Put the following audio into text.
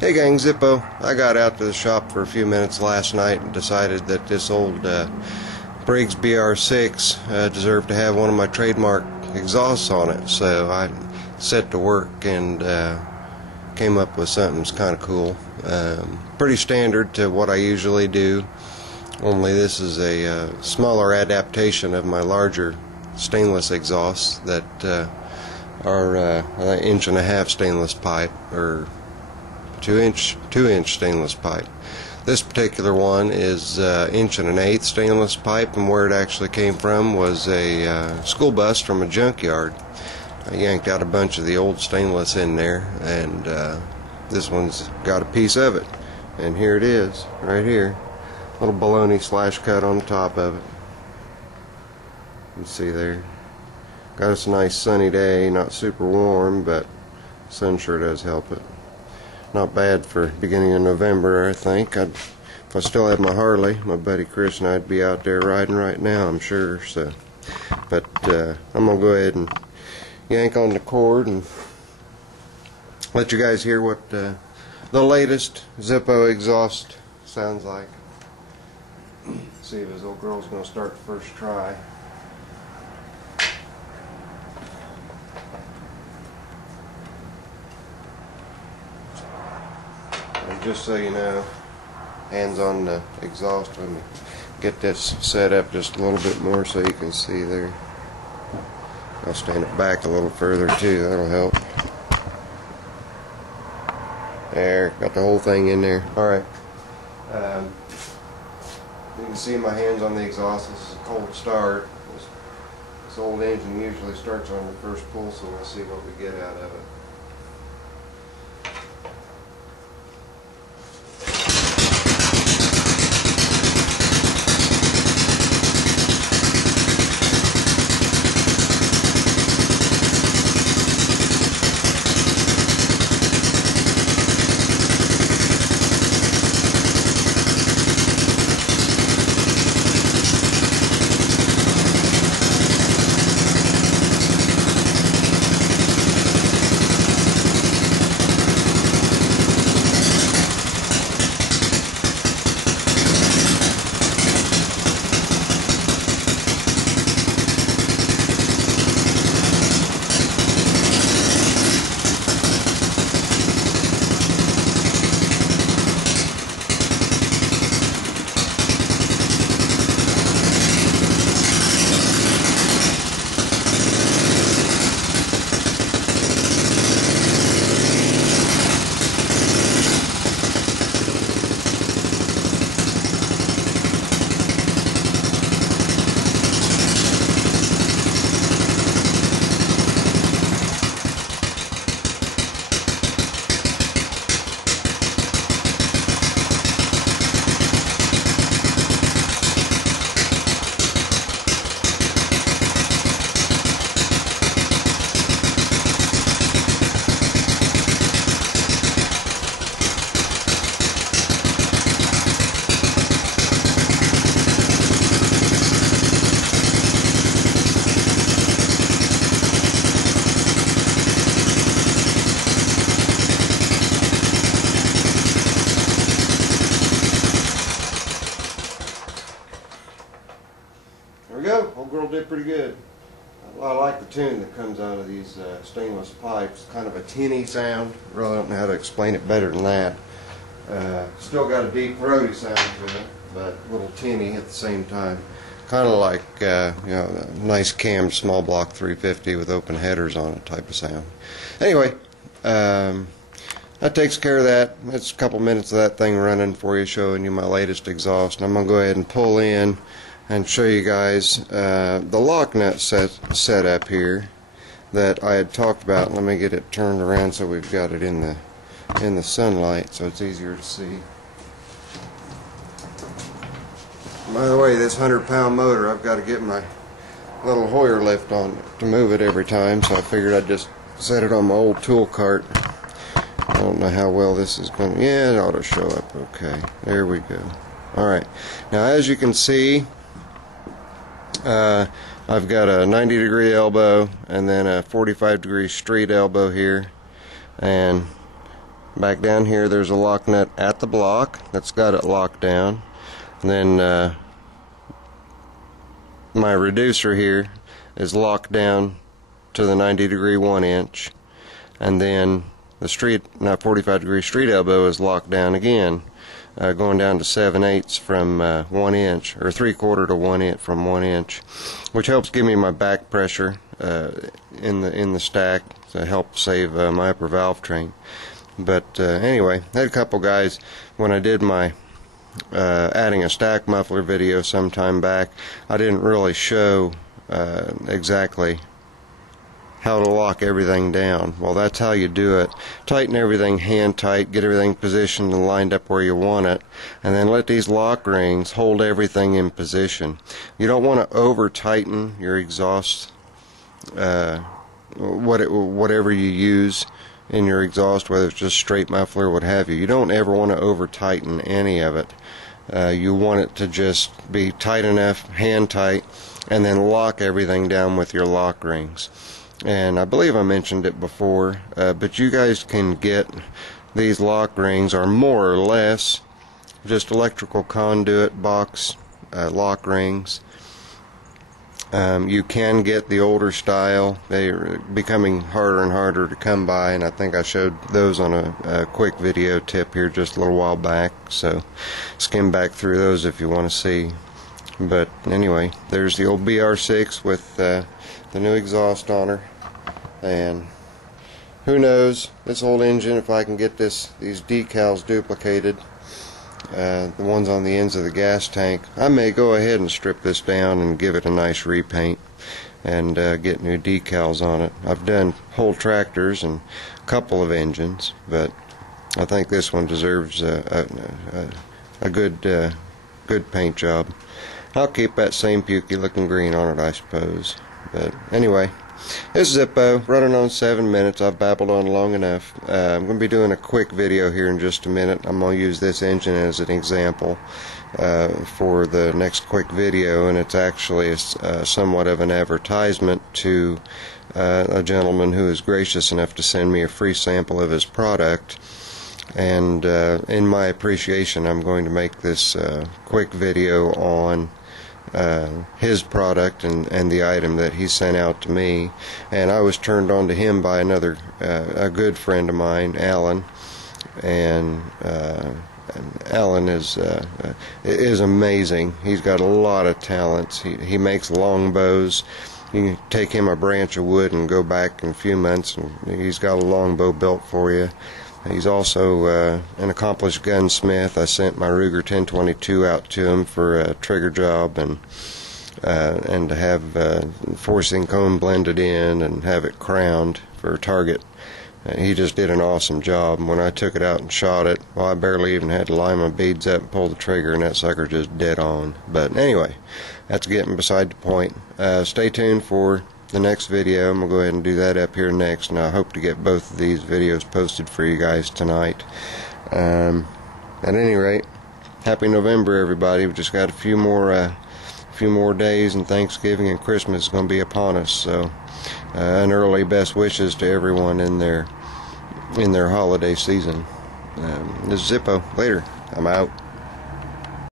Hey gang, Zippo. I got out to the shop for a few minutes last night and decided that this old Briggs BR6 deserved to have one of my trademark exhausts on it. So I set to work and came up with something that's kind of cool. Pretty standard to what I usually do, only this is a smaller adaptation of my larger stainless exhausts that are an inch and a half stainless pipe, or 2-inch stainless pipe. This particular one is inch and an eighth stainless pipe, and where it actually came from was a school bus from a junkyard. I yanked out a bunch of the old stainless in there, and this one's got a piece of it, and here it is right here, little baloney slash cut on the top of it. You can see there, got us a nice sunny day, not super warm, but sun sure does help it. Not bad for beginning of November, I think. If I still had my Harley, my buddy Chris and I'd be out there riding right now, I'm sure. So, but I'm gonna go ahead and yank on the cord and let you guys hear what the latest Zippo exhaust sounds like. See if his old girl's gonna start the first try. And just so you know, hands on the exhaust. Let me get this set up just a little bit more so you can see there. I'll stand it back a little further too, that'll help. There, got the whole thing in there. Alright. You can see my hands on the exhaust. This is a cold start. This old engine usually starts on the first pull, so we'll see what we get out of it. There we go. Old girl did pretty good. I like the tune that comes out of these stainless pipes. Kind of a tinny sound. Really don't know how to explain it better than that. Still got a deep throaty sound to it, but a little tinny at the same time. Kind of like you know, a nice cammed small block 350 with open headers on it type of sound. Anyway, that takes care of that. That's a couple minutes of that thing running for you, showing you my latest exhaust. And I'm going to go ahead and pull in and show you guys the lock nut setup here that I had talked about. Let me get it turned around so we've got it in the sunlight so it's easier to see. By the way, this 100-pound motor, I've got to get my little Hoyer lift on to move it every time, so I figured I'd just set it on my old tool cart. I don't know how well this is going to... Yeah, it ought to show up okay. There we go. Alright, now as you can see, I've got a 90-degree elbow and then a 45-degree straight elbow here, and back down here there's a lock nut at the block that's got it locked down. And then my reducer here is locked down to the 90-degree 1-inch, and then the 45-degree street elbow is locked down again, going down to 7/8 from 1 inch, or 3/4 to 1 inch from 1 inch, which helps give me my back pressure in the stack to help save my upper valve train. But anyway, I had a couple guys when I did my adding a stack muffler video some time back. I didn't really show exactly how to lock everything down. Well, that's how you do it. Tighten everything hand tight, get everything positioned and lined up where you want it, and then let these lock rings hold everything in position. You don't want to over tighten your exhaust, whatever you use in your exhaust, whether it's just straight muffler or what have you. You don't ever want to over tighten any of it. You want it to just be tight enough, hand tight, and then lock everything down with your lock rings. And I believe I mentioned it before, but you guys can get these lock rings, or more or less just electrical conduit box lock rings. You can get the older style. They're becoming harder and harder to come by, and I think I showed those on a quick video tip here just a little while back, so skim back through those if you want to see. But anyway, there's the old BR6 with the new exhaust on her, and who knows, this old engine, if I can get these decals duplicated, the ones on the ends of the gas tank, I may go ahead and strip this down and give it a nice repaint and get new decals on it. I've done whole tractors and a couple of engines, but I think this one deserves a good paint job. I'll keep that same pukey looking green on it, I suppose. But anyway, this is Zippo, running on 7 minutes. I've babbled on long enough. I'm going to be doing a quick video here in just a minute. I'm going to use this engine as an example for the next quick video, and it's actually somewhat of an advertisement to a gentleman who is gracious enough to send me a free sample of his product. And in my appreciation, I'm going to make this quick video on his product and the item that he sent out to me. And I was turned on to him by a good friend of mine, Alan. And Alan is amazing. He's got a lot of talents. He makes long bows. You can take him a branch of wood and go back in a few months, and he's got a long bow built for you. He's also an accomplished gunsmith. I sent my Ruger 1022 out to him for a trigger job, and to have forcing cone blended in and have it crowned for a target. He just did an awesome job. And when I took it out and shot it, well, I barely even had to line my beads up and pull the trigger, and that sucker just dead on. But anyway, that's getting beside the point. Stay tuned for the next video. I'm going to go ahead and do that up here next, and I hope to get both of these videos posted for you guys tonight. At any rate, happy November, everybody. We've just got a few more days, and Thanksgiving and Christmas is going to be upon us. So an early best wishes to everyone in their holiday season. This is Zippo. Later. I'm out.